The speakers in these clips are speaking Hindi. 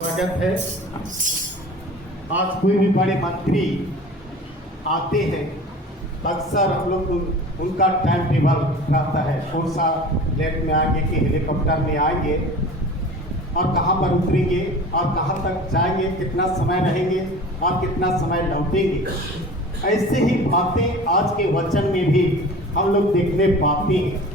स्वागत है। आज कोई भी बड़े मंत्री आते हैं तो अक्सर हम लोग उनका टाइम टेबल रहता है, कौन सा फ्लाइट में आएंगे कि हेलीकॉप्टर में आएंगे और कहाँ पर उतरेंगे और कहाँ तक जाएंगे, कितना समय रहेंगे और कितना समय लौटेंगे। ऐसे ही बातें आज के वचन में भी हम लोग देखने पाते हैं।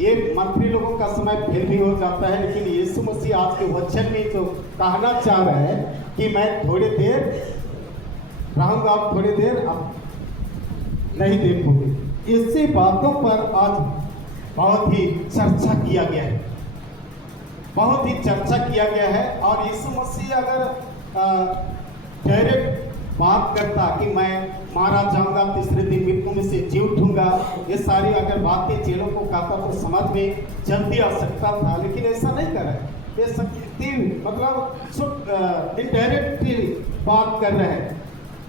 ये मंत्री लोगों का समय फिर भी हो जाता है, लेकिन यीशु मसीह आज के वचन में जो कहना चाह रहे हैं कि मैं थोड़ी देर रहूंगा, आप थोड़ी देर आप नहीं देखोगे। इसी बातों पर आज बहुत ही चर्चा किया गया है, बहुत ही चर्चा किया गया है। और यीशु मसीह अगर डायरेक्ट बात करता कि मैं मारा जाऊंगा, तीसरे दिन मृत्यु में से जी उठूंगा, ये सारी अगर बातें चेलों को कहता तो समझ में जल्दी आ सकता था, लेकिन ऐसा नहीं कर रहे। ये शक्ति मतलब इनडायरेक्टली बात कर रहे हैं।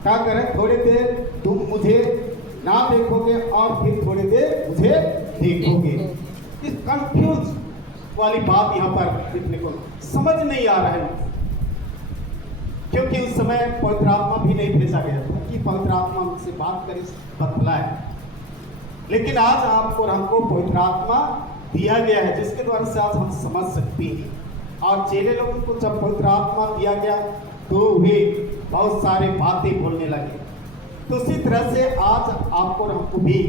क्या कर रहे हैं? थोड़ी देर तुम मुझे ना देखोगे और फिर थोड़ी देर मुझे देखोगे। इस कंफ्यूज वाली बात यहाँ पर देखने को समझ नहीं आ रहा है, क्योंकि उस समय पवित्र आत्मा भी नहीं भेजा गया था कि पवित्र आत्मा उनसे बात करे, बतलाए। लेकिन आज आपको और हमको पवित्र आत्मा दिया गया है, जिसके द्वारा से आज हम समझ सकते हैं। और चेले लोगों को जब पवित्र आत्मा दिया गया तो वे बहुत सारे बातें बोलने लगे। तो उसी तरह से आज आपको और हमको भी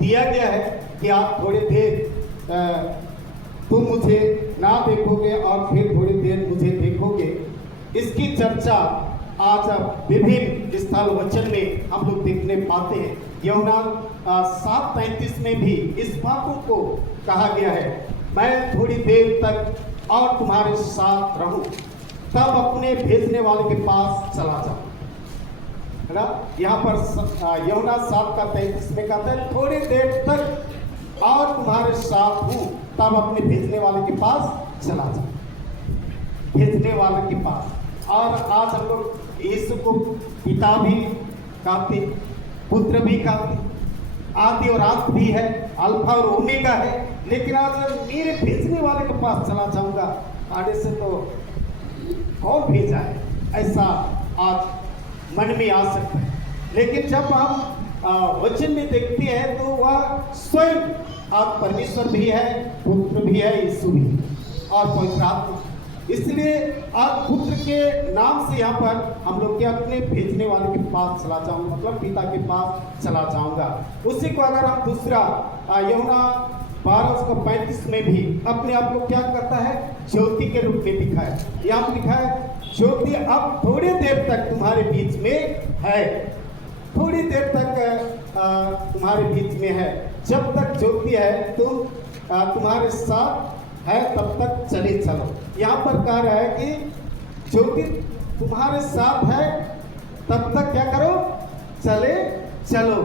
दिया गया है कि आप थोड़ी देर तुम मुझे ना देखोगे और फिर थोड़ी देर मुझे देखोगे। इसकी चर्चा आज विभिन्न स्थल वचन में हम लोग देखने पाते हैं। यूहन्ना 7:33 में भी इस बातों को कहा गया है, मैं थोड़ी देर तक और तुम्हारे साथ रहूं, तब अपने भेजने वाले के पास चला जाऊं। है ना? यहाँ पर यूहन्ना 7:33 में कहता है थोड़ी देर तक और तुम्हारे साथ हूं, तब अपने भेजने वाले के पास चला जाऊं। भेजने वाले के पास। और आज हम लोग यीशु को पिता भी कहते, पुत्र भी कहते, आदि और अंत भी है, अल्फा और ओमेगा है। लेकिन आज मेरे भेजने वाले के पास चला जाऊंगा, आगे से तो कौन भेजा है, ऐसा आज मन में आ सकता है। लेकिन जब हम वचन में देखते हैं तो वह स्वयं आप परमेश्वर भी है, पुत्र भी है, यीशु भी और पवित्र आत्मा। इसलिए आज पुत्र के नाम से यहाँ पर हम लोग के अपने भेजने वाले के पास चला जाऊंगा, मतलब पिता के पास चला जाऊंगा। उसी को अगर हम दूसरा यूहन्ना 12:35 में भी अपने आप को क्या करता है, ज्योति के रूप में दिखा है। यहाँ लिखा है ज्योति अब थोड़ी देर तक तुम्हारे बीच में है, थोड़ी देर तक तुम्हारे बीच में है। जब तक ज्योति है तुम तुम्हारे साथ है तब तक चले चलो। यहाँ पर कह रहा है कि ज्योति तुम्हारे साथ है तब तक क्या करो, चले चलो।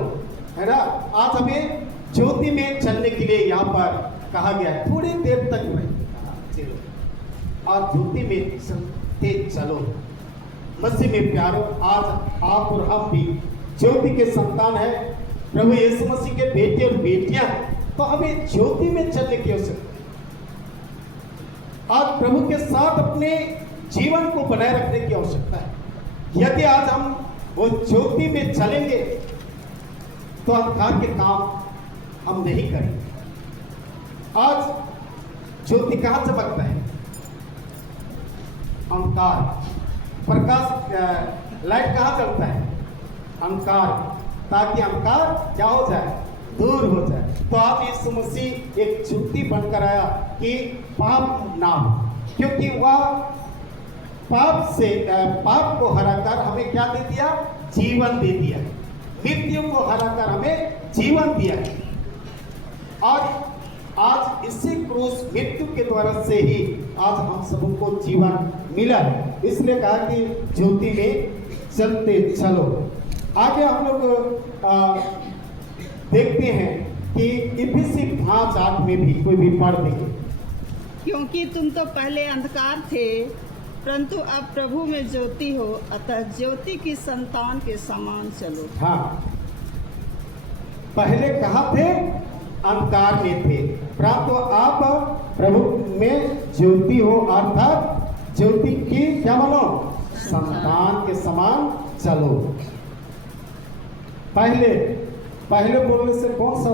है ना? आज हमें ज्योति में चलने के लिए यहाँ पर कहा गया है, थोड़ी देर तक चलो और ज्योति में चलते चलो। मसीह में प्यारो, आज आप और हम भी ज्योति के संतान है, प्रभु यीशु मसीह के बेटे और बेटियां हैं, तो हमें ज्योति में चलने की आवश्यकता। आज प्रभु के साथ अपने जीवन को बनाए रखने की आवश्यकता है। यदि आज हम वो ज्योति में चलेंगे तो अंधकार के काम हम नहीं करेंगे। आज ज्योति कहाँ चमकता है? अंधकार। प्रकाश लाइट कहाँ चलता है? अंधकार, ताकि अंधकार क्या हो जाए, दूर हो जाए। तो आज यीशु मसीह एक ज्योति बनकर आया कि पाप ना हो, क्योंकि वह पाप को हराकर हमें क्या दे दिया, जीवन दे दिया। मृत्यु को हराकर हमें जीवन दिया है। और आज इसी क्रूस मृत्यु के द्वारा से ही आज हम सबको जीवन मिला है। इसलिए कहा कि ज्योति में चलते चलो। आगे हम लोग देखते हैं कि इफिसी 5:8 में भी कोई भी पढ़ देंगे। क्योंकि तुम तो पहले अंधकार थे, परंतु अब प्रभु में ज्योति हो, अतः ज्योति की संतान के समान चलो। हाँ, पहले कहाँ थे? अंधकार में थे, परंतु आप प्रभु में ज्योति हो, अर्थात ज्योति की क्या बनो, संतान के समान चलो। पहले बोलने से कौन सा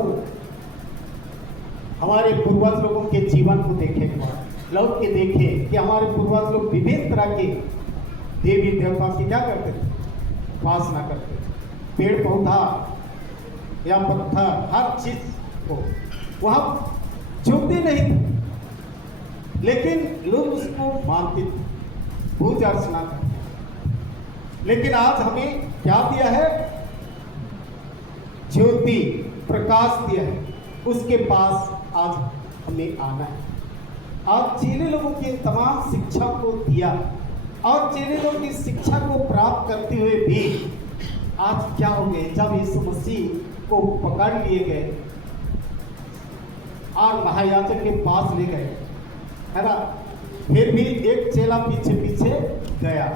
हमारे पूर्वज लोगों के जीवन को देखें, लौट के देखें कि हमारे पूर्वज लोग विभिन्न तरह के देवी देवताओं की क्या करते थे, उपासना करते थे। पेड़ पौधा या पत्थर हर चीज को वहाँ छूते नहीं थे, लेकिन लोग उसको मानते थे, पूजा अर्चना करते थे। लेकिन आज हमें क्या दिया है, ज्योति प्रकाश दिया है, उसके पास आज हमें आना है। आज चेले लोगों की तमाम शिक्षा को दिया और चेले लोगों की शिक्षा को प्राप्त करते हुए भी आज क्या हो गए, जब यीशु मसीह को पकड़ लिए गए और महायाजक के पास ले गए, है ना, फिर भी एक चेला पीछे पीछे गया।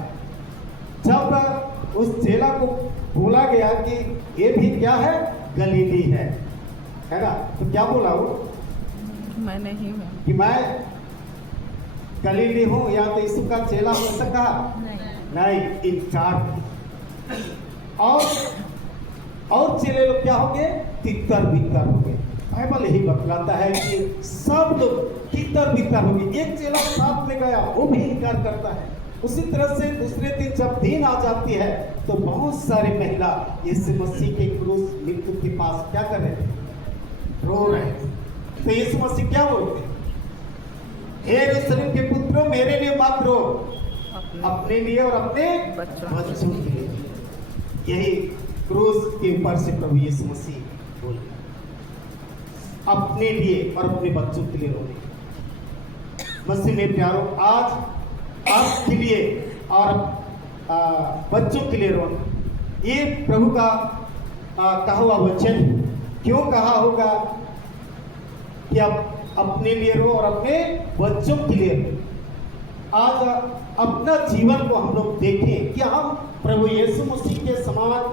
जब उस चेला को बोला गया कि ये भी क्या है, गलीली है ना, तो क्या बोला वो, मैं नहीं हूँ, कि मैं गलीली हूँ या तो यीशु का चेला हो सका नहीं, इनकार। और चेले लोग क्या हो गए, तितर बितर हो गए। बाइबल यही बतलाता है कि सब लोग तितर बितर हो गए। एक चेला साथ में गया, वो भी इनकार करता है। उसी तरह से दूसरे दिन जब दिन आ जाती है तो बहुत सारी महिला यीशु मसीह के क्रूस मृत्यु के पास क्या कर रहे थे, रो रहे थे। तो यीशु मसीह क्या बोलते, हे यरूशलेम के पुत्रों, मेरे लिए मत रो, अपने लिए और अपने बच्चों के लिए। यही क्रूस के ऊपर से प्रभु यीशु मसीह बोले, अपने लिए और अपने बच्चों के लिए रोने। मसीह में प्यारो, आज आपके लिए और बच्चों के लिए रोना, ये प्रभु का कहा हुआ वचन। क्यों कहा होगा कि आप अपने लिए रो और अपने बच्चों के लिए रो। आज अपना जीवन को हम लोग देखें कि हम प्रभु यीशु मसीह के समान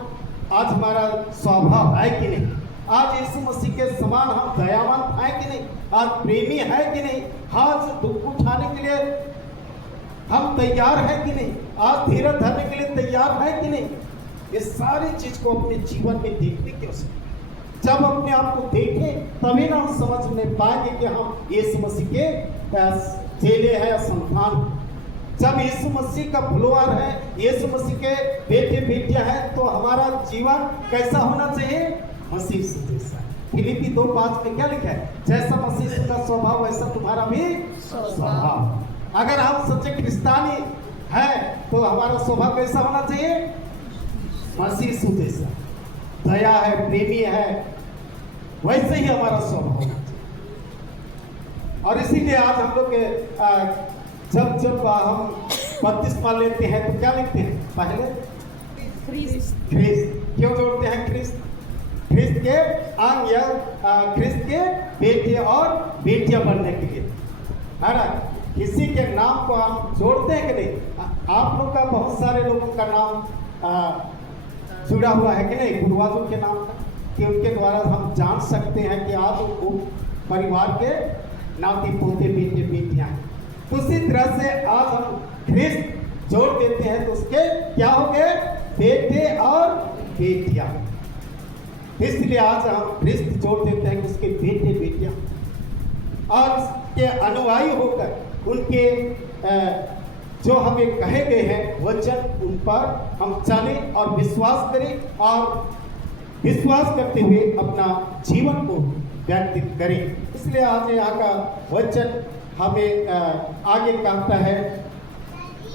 आज हमारा स्वभाव है कि नहीं, आज यीशु मसीह के समान हम दयावान है कि नहीं, आज प्रेमी है कि नहीं, आज दुख उठाने के लिए हम तैयार हैं कि नहीं, आज धीरज धरने के लिए तैयार है कि नहीं। ये सारी चीज को अपने जीवन में देखने की आवश्यकता। जब अपने आप को देखें तभी ना हम समझ में पाएंगे कि हम यीशु मसीह के चेले हैं या संतान। जब यीशु मसीह का फॉलोअर है, यीशु मसीह के बेटे बेटियां हैं, तो हमारा जीवन कैसा होना चाहिए, मसीह से जैसा। फिलिपी 2:5 में क्या लिखा है, जैसा मसीह का स्वभाव वैसा तुम्हारा भी स्वभाव। अगर हम सच्चे क्रिस्तानी है तो हमारा स्वभाव कैसा होना चाहिए, मसीह से जैसा। दया है, प्रेमी है, वैसे ही हमारा स्वभाव होना चाहिए। और इसीलिए आज हम लोग जब हम बपतिस्मा लेते हैं तो क्या लिखते हैं, पहले ख्रिस्त। क्यों जोड़ते हैं ख्रिस्त के अंग या ख्रिस्त के बेटे और बेटियां बनने के लिए, है ना। किसी के नाम को हम जोड़ते हैं कि नहीं। आप लोग का बहुत सारे लोगों का नाम जुड़ा हुआ है कि नहीं, पूर्वजों के नाम का, कि उनके द्वारा हम जान सकते हैं कि आज वो परिवार के नाती पोते बेटे बेटियां हैं। उसी तरह से आज हम ख्रिस्त जोड़ देते हैं तो उसके क्या हो गए, बेटे और बेटियां। इसलिए आज हम ख्रिस्त जोड़ देते हैं कि उसके बेटे बेटियां और उसके अनुयायी होकर उनके जो हमें कहे गए हैं वचन, उन पर हम चलें और विश्वास करें और विश्वास करते हुए अपना जीवन को व्यतीत करें। इसलिए आज यहाँ का वचन हमें आगे कहता है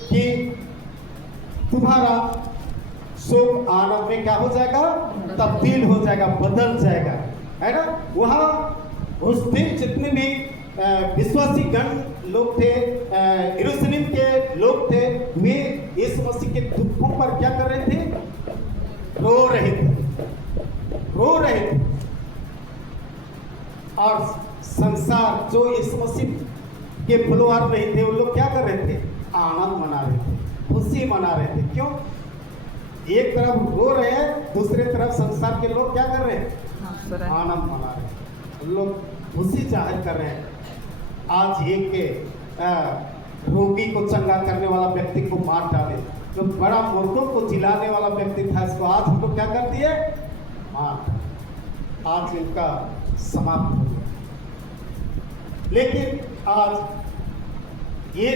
कि तुम्हारा शोक आनंद में क्या हो जाएगा, तब्दील हो जाएगा, बदल जाएगा, है ना। वहाँ उस दिन जितने भी विश्वासी गण लोग थे, यरूशलेम के लोग थे, वे यीशु मसीह के दुखों पर क्या कर रहे थे, रो रहे थे। और संसार जो यीशु मसीह के फॉलोअर नहीं थे, उन लोग क्या कर रहे थे, आनंद मना रहे थे, खुशी मना रहे थे। क्यों, एक तरफ रो रहे हैं, दूसरे तरफ संसार के लोग क्या कर रहे हैं, आनंद मना रहे हैं, उन लोग खुशी जाहिर कर रहे हैं। आज एक रोगी को चंगा करने वाला व्यक्ति को मार डाले, जो बड़ा मुर्दों को जिलाने वाला व्यक्ति था, इसको आज हम लोग क्या कर दिए, मार। आज इनका समाप्त हो गया। लेकिन आज ये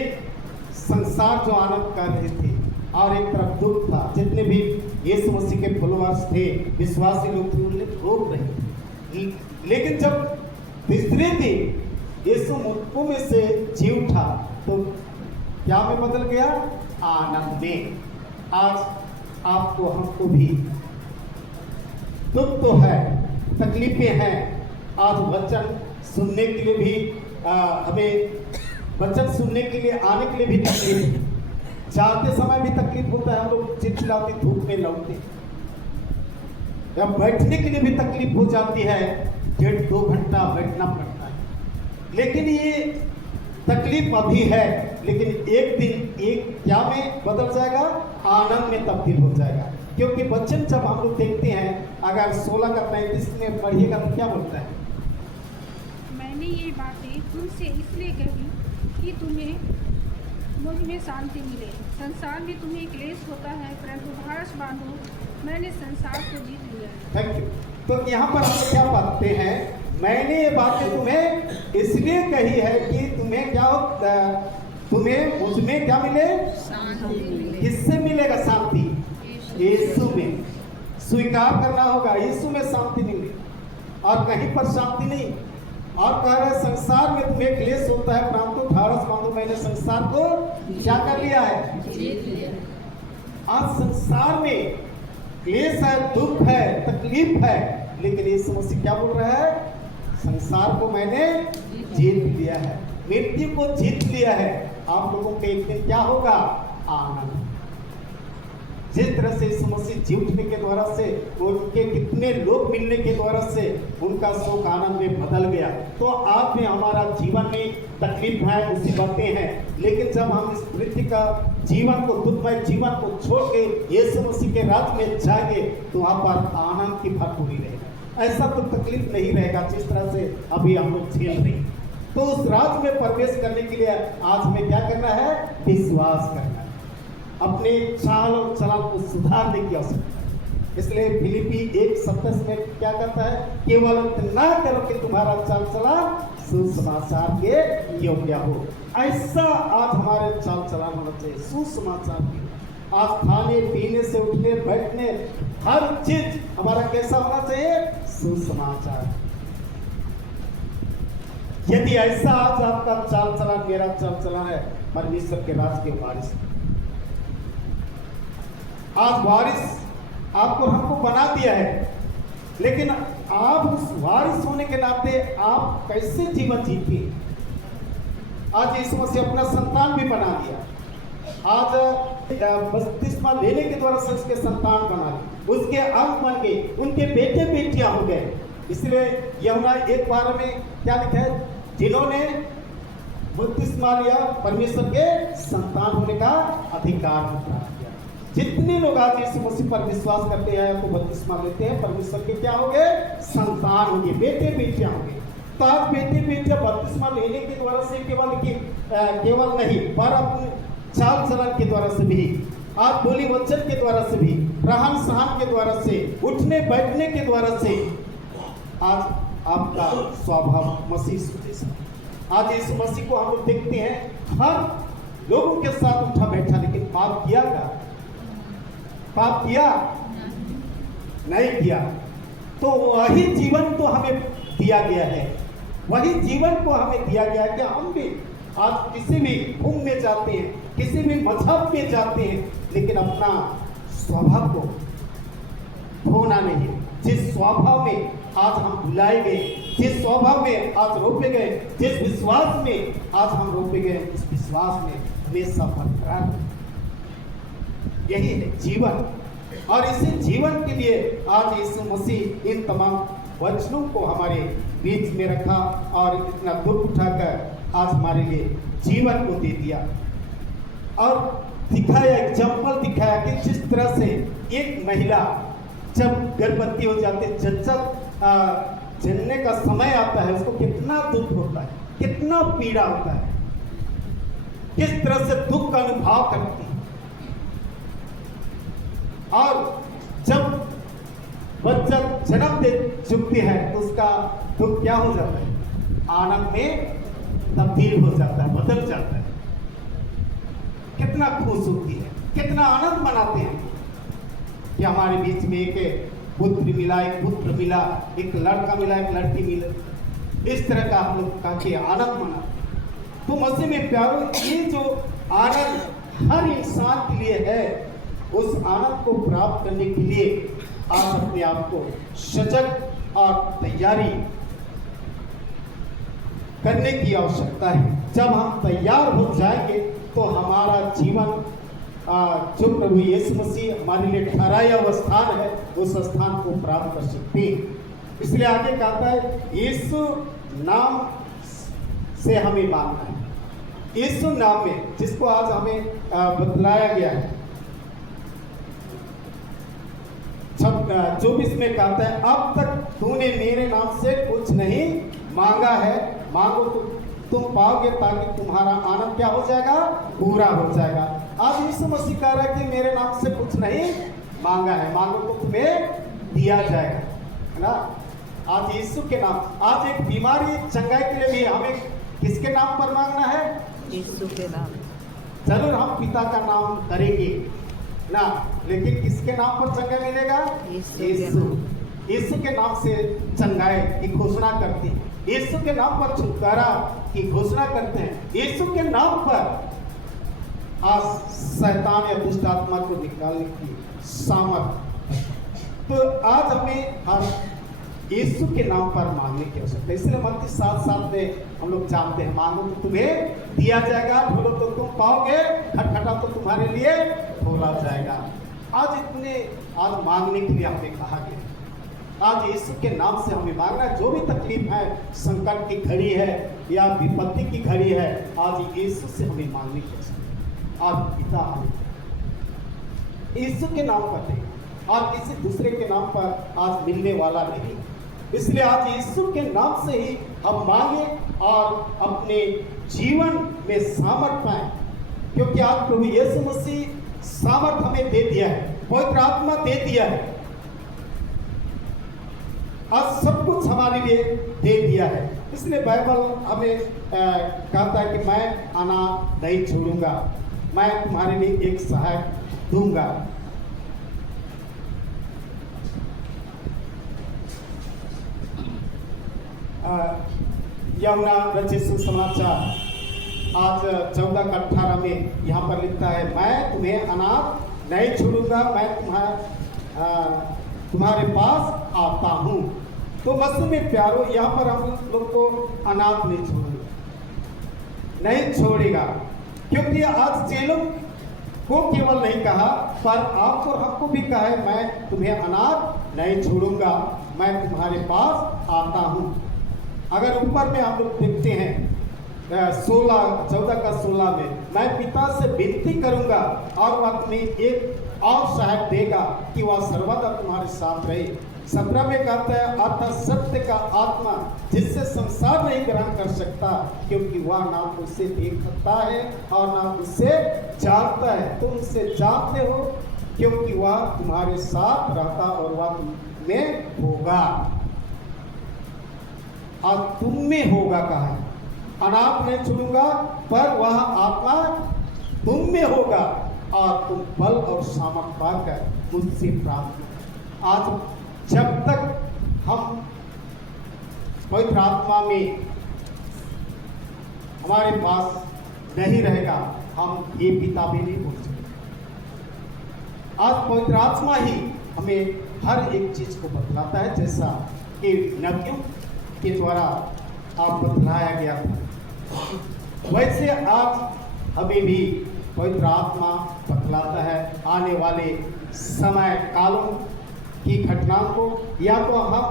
संसार जो आनंद कर रहे थे और एक तरफ दुख था, जितने भी यीशु मसीह के फॉलोअर्स थे, विश्वासी लोग थे, उन्हें रोक रहे थे। लेकिन जब तीसरे दिन यीशु मुर्दों में से जी उठा तो क्या में बदल गया, आनंद में। आज आपको हमको भी दुख तो है, तकलीफें हैं। आज वचन सुनने के लिए भी हमें वचन सुनने के लिए आने के लिए भी तकलीफ, जाते समय भी तकलीफ होता है। हम लोग चिलचिलाते धूप में लौटते, या बैठने के लिए भी तकलीफ हो जाती है, 1.5-2 घंटा बैठना पड़ता है। लेकिन ये तकलीफ अभी है, लेकिन एक दिन एक क्या में बदल जाएगा, आनंद में तब्दील हो जाएगा। क्योंकि वचन जब हम लोग देखते हैं, अगर 16 का 35 में पढ़िएगा तो क्या बोलता है, मैंने ये बातें तुमसे इसलिए कही कि तुम्हें मुझ में शांति मिले। संसार में तुम्हें क्लेश होता है, परंतु धारस बांधो, मैंने संसार को जीत लिया है। Thank you. तो यहाँ पर हम क्या पाते हैं, मैंने ये बातें तुम्हें इसलिए कही है कि तुम्हें क्या हो, तुम्हें मुझ में क्या मिले, किससे मिलेगा शांति, यीशु में। स्वीकार करना होगा, यीशु में शांति मिले और कहीं पर शांति नहीं। और कह रहे संसार में तुम्हें क्लेश होता है, परंतु धारस बांधो, मैंने संसार को क्या कर लिया है, जीत लिया। आज संसार में क्लेश है, दुख है, तकलीफ है, लेकिन यीशु मसीह क्या बोल रहा है, संसार को मैंने जीत लिया है, मृत्यु को जीत लिया है। आप लोगों के एक दिन क्या होगा, आनंद। जिस तरह से यीशु मसीह जी उठने के द्वारा से, उनके कितने लोग मिलने के द्वारा से उनका शोक आनंद में बदल गया, तो आज में हमारा जीवन में तकलीफ है, मुसीबतें हैं, लेकिन जब हम इस पृथ्वी का जीवन को, दुखमय जीवन को छोड़ के यीशु मसीह के राज में जाएंगे, तो वहाँ पर आनंद की भरपूरी रहेगा। ऐसा तो तकलीफ नहीं रहेगा जिस तरह से अभी हम लोग झेल रहे हैं। तो उस राज में प्रवेश करने के लिए आज हमें क्या करना है, विश्वास करना है, अपने चाल और चलन को सुधारने की आवश्यकता है। इसलिए फिलिपी 1:27 में क्या कहता है, केवल इतना करो कि तुम्हारा चाल चलन सुसमाचार के योग्य हो। ऐसा आज हमारे चाल चलन होना चाहिए, सुसमाचार के। आज खाने पीने से उठने बैठने हर चीज हमारा कैसा होना चाहिए, सुसमाचार। यदि ऐसा आज आपका चाल चलन, मेरा चाल चलन है, परमेश्वर के राज के वारिस। आज वारिस आपको हमको बना दिया है, लेकिन आप उस वारिस होने के नाते आप कैसे जीवन जीते। आज यीशु मसीह अपना संतान भी बना दिया। आज बपतिस्मा लेने के द्वारा से उसके संतान बना दिए, उसके अंग बन गए, उनके बेटे बेटियां हो गए। इसलिए यूहन्ना 1:12 में क्या लिखा है, जिन्होंने बपतिस्मा लिया परमेश्वर के संतान होने का अधिकार प्राप्त किया। जितने लोग आज यीशु मसीह पर विश्वास करते हैं, तो बपतिस्मा लेते हैं, परमेश्वर के क्या हो गए, संतान हो गए, बेटे बेटियां हो गए। तो आज बेटे बेटियां बपतिस्मा लेने के द्वारा से केवल नहीं, पर अपने चाल चलन के द्वारा से भी, आज बोली वचन के द्वारा से भी, रहन सहन के द्वारा से, उठने बैठने के द्वारा से, आज आपका स्वभाव मसीह जैसा। आज यीशु मसीह को हम लोग देखते हैं हर लोगों के साथ उठा बैठा, लेकिन पाप किया क्या, पाप किया नहीं किया। तो वही जीवन तो हमें दिया गया है, वही जीवन को हमें दिया गया है कि हम भी आज किसी भी भूमि में जाते हैं, किसी भी मजहब में जाते हैं, लेकिन अपना स्वभाव को खोना नहीं है। जिस स्वभाव में आज हम भुलाए गए, जिस स्वभाव में आज रोपे गए, जिस विश्वास में आज हम रोपे गए, उस विश्वास में हमेशा बरकरार, यही है जीवन। और इसी जीवन के लिए आज यीशु मसीह इन तमाम वचनों को हमारे बीच में रखा और इतना दुख उठाकर आज हमारे लिए जीवन को दे दिया और दिखाया, एग्जाम्पल दिखाया कि जिस तरह से एक महिला जब गर्भवती हो जाती है, जब जनने का समय आता है, उसको कितना दुख होता है, कितना पीड़ा होता है। किस तरह से दुख का अनुभव करती है। और जब बच्चा जन्म दे चुकती है तो उसका दुख क्या हो जाता है, आनंद में तब्दील हो जाता है, बदल जाता है। कितना खुश होती है, कितना आनंद मनाते हैं कि हमारे बीच में एक पुत्र मिला, एक पुत्र मिला, एक लड़का मिला, एक लड़की मिला। इस तरह का हम लोग का के आनंद मना। तो मसीह में प्यारो, ये जो आनंद हर इंसान के लिए है, उस आनंद को प्राप्त करने के लिए आप अपने आप को सजग और तैयारी करने की आवश्यकता है। जब हम तैयार हो जाएंगे तो हमारा जीवन जो प्रभु यीशु मसीह हमारे लिए ठहराया हुआ स्थान है, उस स्थान को प्राप्त कर सकते हैं। इसलिए आगे कहता है, यीशु नाम से हमें मानना है। यीशु नाम में, जिसको आज हमें बतलाया गया है। 24 में कहता है, अब तक तूने मेरे नाम से कुछ नहीं मांगा है, मांगो तो तुम पाओगे, ताकि तुम्हारा आनंद क्या हो जाएगा, पूरा हो जाएगा। आज यीशु मसीह कह रहा है कि मेरे नाम से कुछ नहीं मांगा है, मांगो तो तुम्हें दिया जाएगा, है ना। आज यीशु के नाम, आज एक बीमारी चंगाई के लिए भी हमें किसके नाम पर मांगना है, यीशु के नाम। जरूर हम पिता का नाम करेंगे ना, लेकिन किसके नाम पर चंगाई मिलेगा, यीशु के नाम से चंगाई की घोषणा करते हैं, यीशु के नाम पर छुटकारा की घोषणा करते हैं, यीशु के नाम पर आज शैतान या दुष्ट आत्मा को निकालने की सामर्थ। तो आज हमें हर यीशु के नाम पर मांगने की आवश्यकता है। इसलिए मत्ती 7:7 में हम लोग जानते हैं, मांगो तो तुम्हें दिया जाएगा, ढूंढो तो तुम पाओगे, खटखटाओ तो तुम्हारे लिए खोला जाएगा। आज मांगने के लिए हमें कहा गया। आज यीशु के नाम से हमें मांगना, जो भी तकलीफ है, संकट की घड़ी है या विपत्ति की घड़ी है, आज यीशु से हमें मांगने की आवश्यकता है। आज पिता हमें यीशु के नाम पर देगा और किसी दूसरे के नाम पर आज मिलने वाला नहीं। इसलिए आज यीशु के नाम से ही हम मांगे और अपने जीवन में सामर्थ पाएं, क्योंकि आज प्रभु यीशु मसीह सामर्थ हमें दे दिया है, पवित्र आत्मा दे दिया है, आज सब कुछ हमारे लिए दे दिया है। इसलिए बाइबल हमें कहता है कि मैं अनाथ नहीं छोड़ूंगा, मैं तुम्हारे लिए एक सहायक दूंगा। यमुना रचित सुसमाचार आज 14:18 में यहाँ पर लिखता है, मैं तुम्हें अनाथ नहीं छोड़ूंगा, मैं तुम्हारे पास आता हूँ। तो मसीह में प्यारो, यहाँ पर हम लोग को अनाथ नहीं छोड़ेगा, क्योंकि आज चेलों को केवल नहीं कहा, पर आपको हमको भी कहा है, मैं तुम्हें अनाथ नहीं छोड़ूंगा, मैं तुम्हारे पास आता हूँ। अगर ऊपर में हम लोग देखते हैं 14:16 में, मैं पिता से विनती करूंगा और वह तुम्हें एक और सहायक देगा कि वह सर्वदा तुम्हारे साथ रहे। 17 में कहता है, अर्थात सत्य का आत्मा, जिससे संसार नहीं ग्रहण कर सकता, क्योंकि वह ना उससे देख सकता है और ना उससे जानता है। तुम उससे जानते हो क्योंकि वह तुम्हारे साथ रहता और वह तुम में होगा। और तुम में होगा कहा है, अनाथ नहीं छोड़ूंगा, पर वह आत्मा तुम में होगा और तुम बल और सामर्थ पाकर मुझसे प्राप्त। आज जब तक हम पवित्र आत्मा में हमारे पास नहीं रहेगा, हम ये पिता भी नहीं बोल सकते। आज पवित्र आत्मा ही हमें हर एक चीज को बतलाता है, जैसा कि नबियों के द्वारा आप बतलाया गया था, वैसे आज हमें भी पवित्र आत्मा बतलाता है आने वाले समय कालों की घटनाओं को, या तो हम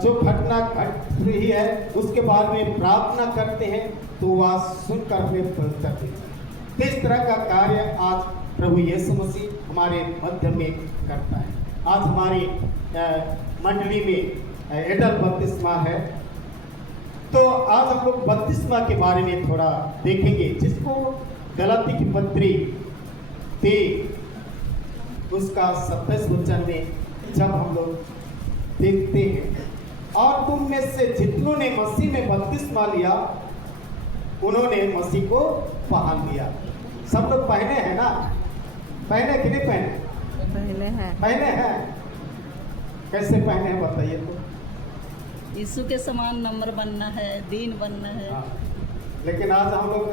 जो घटना घट रही है उसके बाद में प्रार्थना करते हैं तो वह सुनकर हमें बंद कर देते हैं। इस तरह का कार्य आज प्रभु यीशु मसीह हमारे मध्य में करता है। आज हमारी मंडली में एडल बपतिस्मा है, तो आज हम लोग बपतिस्मा के बारे में थोड़ा देखेंगे, जिसको गलाती की पत्री 3 उसका 27 वचन में जब हम लोग देखते हैं, और तुम में से जितनों ने मसीह में बपतिस्मा लिया उन्होंने मसीह को पहन लिया। सब लोग पहने हैं ना? पहने कि नहीं पहने? पहले हैं। पहने हैं। कैसे पहने हैं बताइए तो। यीशु के समान नम्र बनना है, दीन बनना है। हाँ। लेकिन आज हम लोग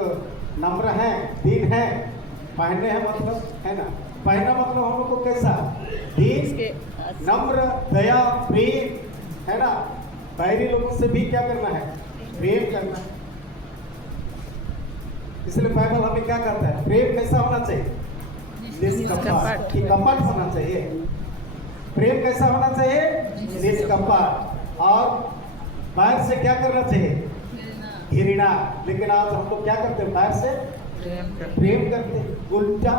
नम्र हैं, दीन हैं, पहने हैं मतलब, है ना? पहना मतलब हम लोग को कैसा? दीन, नम्र, दया, प्रेम, है ना? बाहरी लोगों से भी क्या करना है? प्रेम करना है। इसलिए बाइबल हमें क्या कहता है? प्रेम कैसा होना चाहिए? निष्कपट। कपट होना चाहिए। प्रेम कैसा होना चाहिए? निष्कपट। और बाहर से क्या करना चाहिए? घृणा। लेकिन आज हम लोग क्या करते हैं? बाहर से प्रेम करते हैं, उल्टा।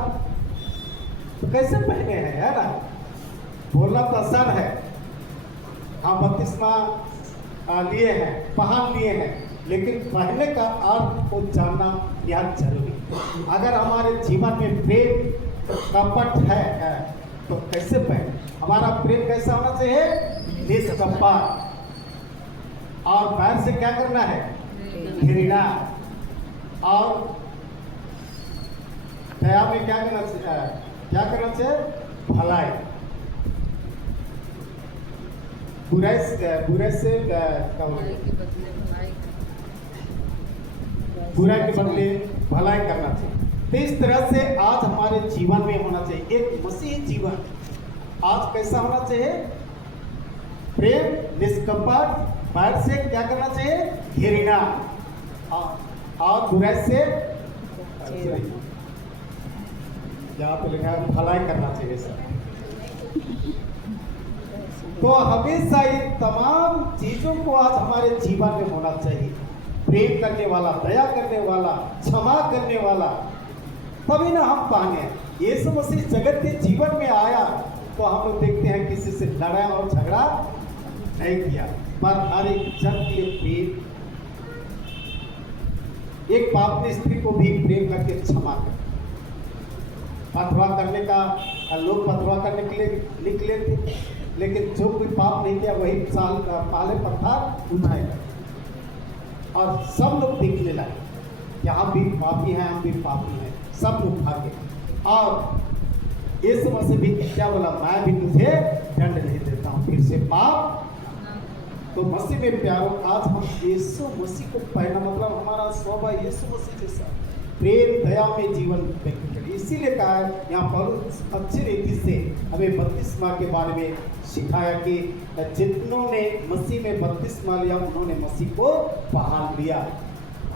तो कैसे पहने हैं, है ना? बोलना तो आसान है, हाँ बपतिस्मा लिए हैं, पहन लिए हैं, लेकिन पहले का अर्थ को जानना यह जरूरी। अगर हमारे जीवन में प्रेम कपट है तो कैसे पहने? हमारा प्रेम कैसा होना चाहिए? निष्कपट। और बाहर से क्या करना है? घृणा। और दया में क्या करना चाहिए? क्या करना चाहिए? भलाई। बुराई से बुराई के बदले भलाई करना चाहिए। तो इस तरह से आज हमारे जीवन में होना चाहिए एक मसीही जीवन। आज कैसा होना चाहिए? प्रेम, निष्कपट, बाहर से क्या करना चाहिए? घृणा। और बुराई से यहाँ पे लिखा है भलाई करना चाहिए सर। तो हमेशा ये तमाम चीजों को आज हमारे जीवन में होना चाहिए। प्रेम करने वाला, दया करने वाला, क्षमा करने वाला, तभी ना हम पाएंगे। यीशु मसीह जगत के जीवन में आया तो हम लोग देखते हैं किसी से लड़ा और झगड़ा नहीं किया, पर हर एक जन के लिए प्रेम। एक पाप ने स्त्री को भी प्रेम करके क्षमा कर। पथवा करने का लोग पथवा करने के लिए निकले थे, लेकिन जो कोई पाप नहीं किया वही साल पहले पत्थर उठाएगा। और सब लोग देखने लगे कि हम भी पापी हैं, हम भी पापी हैं, सब लोग भागे। और यीशु मसीह भी क्या बोला? मैं भी तुझे दंड नहीं देता हूँ, फिर से पाप। तो मसीह में प्यारो, आज हम यीशु मसीह को पहना मतलब हमारा स्वभाव यीशु मसीह जैसा प्रेम दया में जीवन व्यक्त करें। इसीलिए कहा है यहाँ पौलुस अच्छी रीति से हमें बपतिस्मा के बारे में सिखाया कि जितनों ने मसीह में बपतिस्मा लिया उन्होंने मसीह को पहन लिया।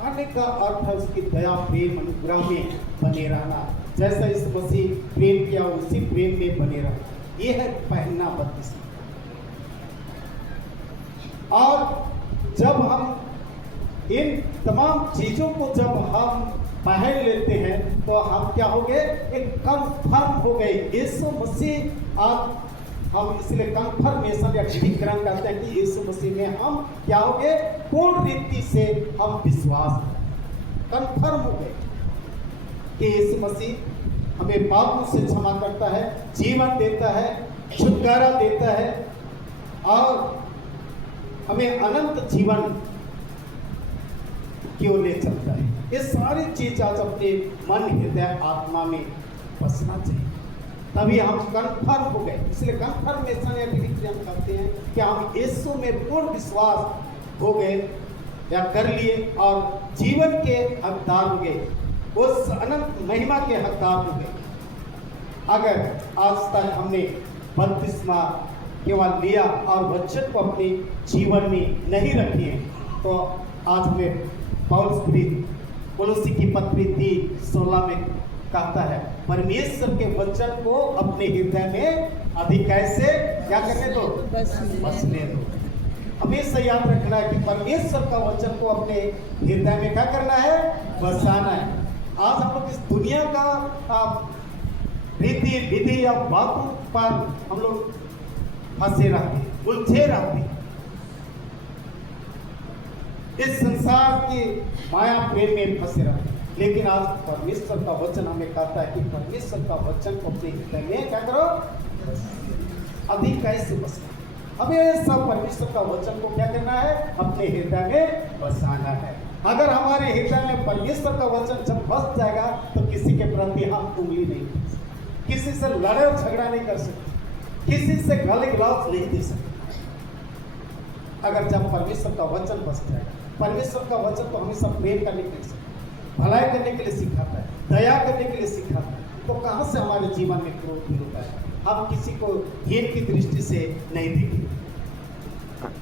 आने का अर्थ है उसकी दया, प्रेम, अनुग्रह में बने रहना। जैसा इस मसीह प्रेम किया उसी प्रेम में बने रहना, ये है पहनना बपतिस्मा। और जब हम इन तमाम चीजों को जब हम पहन लेते हैं तो हम क्या हो गए? एक कंफर्म हो गए। यीशु मसीह आज हम इसलिए कंफर्मेशन या दृढ़ीकरण करते हैं कि यीशु मसीह में हम क्या हो गए? पूर्ण रीति से हम विश्वास कंफर्म हो गए कि यीशु मसीह हमें पापों से क्षमा करता है, जीवन देता है, छुटकारा देता है और हमें अनंत जीवन की ओर ले चलता है। ये सारी चीज आज अपने मन, हृदय, आत्मा में बसना चाहिए, तभी हम कंफर्म हो गए। इसलिए कंफर्मेशन या डिक्लेरेशन करते हैं कि हम यीशु में पूर्ण विश्वास हो गए या कर लिए और जीवन के हकदार हो गए, उस अनंत महिमा के हकदार हो गए। अगर आज तक हमने बपतिस्मा केवल लिया और वचन को अपने जीवन में नहीं रखे तो आज हमें पौलुस कोलोसी की पत्री 3:16 में कहता है परमेश्वर के वचन को अपने हृदय में अधिक कैसे क्या करने दो? बसने दो। हमेशा याद रखना है कि परमेश्वर का वचन को अपने हृदय में क्या करना है? बसाना है। आज हम लोग इस दुनिया का रीति विधि या बातों पर हम लोग फंसे रहते, उलझे रहते। इस संसार की माया प्रेम में फंसे रहते। लेकिन आज परमेश्वर का वचन हमें कहता है कि परमेश्वर का वचन को अपने हृदय में क्या करो, अधिक कैसे बसना। हमेशा परमेश्वर का वचन को क्या करना है, अपने हृदय में बसाना है। अगर हमारे हृदय में परमेश्वर का वचन जब बस जाएगा तो किसी के प्रति हम उंगली नहीं कर सकते, किसी से लड़े और झगड़ा नहीं कर सकते, किसी से गाली गलौज नहीं दे सकते। अगर जब परमेश्वर का वचन बस जाएगा, परमेश्वर का वचन तो हमेशा प्रेम करने के लिए, भलाई करने के लिए सिखाता है, दया करने के लिए सिखाता है, तो कहाँ से हमारे जीवन में क्रोध भी होता है। हम किसी को हीन की दृष्टि से नहीं देखेंगे।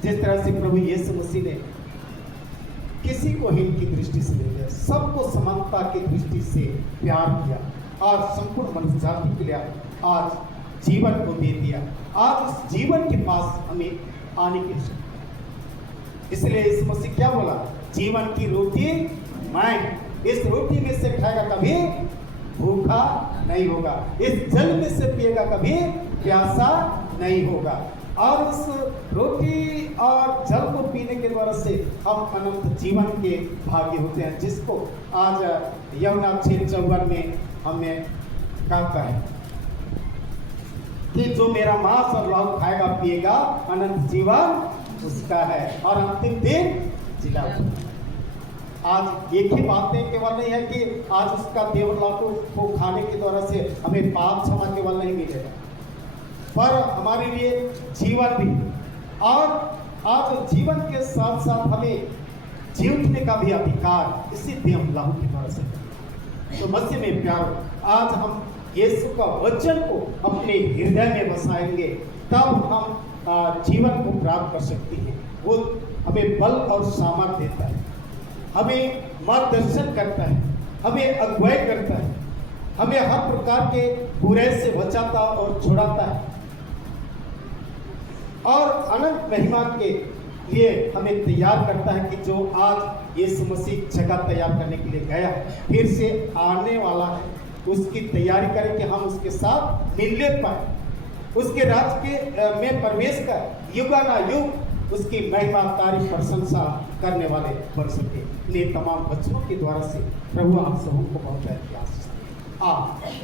जिस तरह से प्रभु यीशु मसीह ने किसी को हीन की दृष्टि से नहीं दिया, सबको समानता की दृष्टि से प्यार किया और संपूर्ण मनुष्य जाति के लिए आज जीवन को दे दिया। आज उस जीवन के पास हमें आने की जरूरत। इसलिए इस मसीह क्या बोला, जीवन की रोटी मैं, इस रोटी में से खाएगा कभी भूखा नहीं होगा, इस जल में से पिएगा कभी प्यासा नहीं होगा। और उस रोटी और जल को पीने के द्वारा से हम अनंत जीवन के भागी होते हैं, जिसको आज यूहन्ना 6:54 में हमें कहता है कि जो मेरा मांस और लहू खाएगा पिएगा अनंत जीवन उसका है और अंतिम दिन जिला। आज एक ही बातें केवल नहीं है कि आज उसका देवलाखों को खाने के द्वारा से हमें पाप क्षमा केवल नहीं मिलेगा, पर हमारे लिए जीवन भी, और आज जीवन के साथ साथ हमें जी उठने का भी अधिकार इसी देवलाखों की द्वारा से। तो मसीह में प्यारो, आज हम यीशु का वचन को अपने हृदय में बसाएंगे, तब हम जीवन को प्राप्त कर सकते हैं। वो हमें बल और सामर्थ देता है, हमें मार्गदर्शन करता है, हमें अगुवाई करता है, हमें हर प्रकार के बुराई से बचाता और छुड़ाता है, और अनंत महिमा के लिए हमें तैयार करता है कि जो आज यीशु मसीह जगह तैयार करने के लिए गया, फिर से आने वाला है, उसकी तैयारी करें कि हम उसके साथ मिलने पाए, उसके राज्य के में प्रवेश कर युगानुयुग उसकी महिमा तारीफ प्रशंसा करने वाले बन सके। ये तमाम वचनों के द्वारा से प्रभु आप सबों को बहुत आशीष दे।